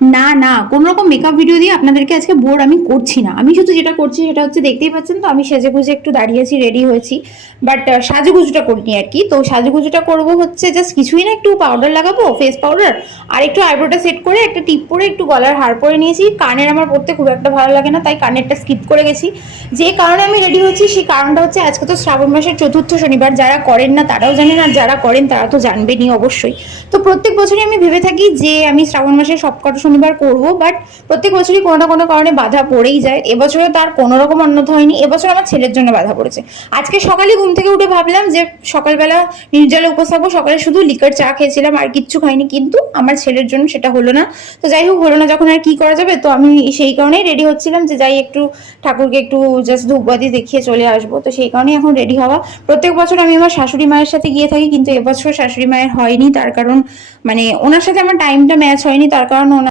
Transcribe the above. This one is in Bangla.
না না, কোনো রকম মেকআপ ভিডিও দিয়ে আপনাদেরকে আজকে বোর আমি করছি না। আমি শুধু যেটা করছি সেটা হচ্ছে, দেখতেই পাচ্ছেন তো আমি সেজে গুজে একটু দাঁড়িয়েছি, রেডি হয়েছি, বাট সাজুগুজুটা করিনি আর কি। তো সাজুগুজুটা করবো হচ্ছে জাস্ট কিছুই না, একটু পাউডার লাগাবো, ফেস পাউডার, আর একটু আইব্রোটা সেট করে একটা টিপ পরে একটু গলার হার পরে নিয়েছি। কানের আমার পরতে খুব একটা ভালো লাগে না, তাই কানেরটা স্কিপ করে গেছি। যে কারণে আমি রেডি হচ্ছি সেই কারণটা হচ্ছে, আজকে তো শ্রাবণ মাসের চতুর্থ শনিবার, যারা করেন না তারাও জানেন, আর যারা করেন তারা তো জানবেনই অবশ্যই। তো প্রত্যেক বছরই আমি ভেবে থাকি যে আমি শ্রাবণ মাসের সবকটা শনিবার করব, বাট প্রত্যেক বছরই কোনো না কোনো কারণে বাধা পড়েই যায়। এবছরে তার কোনো রকম অন্যথা হয়নি, এবছর আমার ছেলের জন্য বাধা পড়েছে। আজকে সকালে ঘুম থেকে উঠে ভাবলাম যে সকালবেলা নির্জলে উপোস থাকবো, সকালে শুধু লিকার চা খেয়েছিলাম আর কিচ্ছু খাইনি, কিন্তু আমার ছেলের জন্য সেটা হলো না। তো যাই হোক, হলো না যখন আর কি করা যাবে, তো আমি সেই কারণেই রেডি হচ্ছিলাম যে যাই একটু ঠাকুরকে একটু জাস্ট ধূপবাতি দেখিয়ে চলে আসবো। তো সেই কারণেই এখন রেডি হওয়া। প্রত্যেক বছর আমি আমার শাশুড়ি মায়ের সাথে গিয়ে থাকি, কিন্তু এবছর শাশুড়ি মায়ের হয়নি, তার কারণ মানে ওনার সাথে আমার টাইমটা ম্যাচ হয়নি, তার কারণ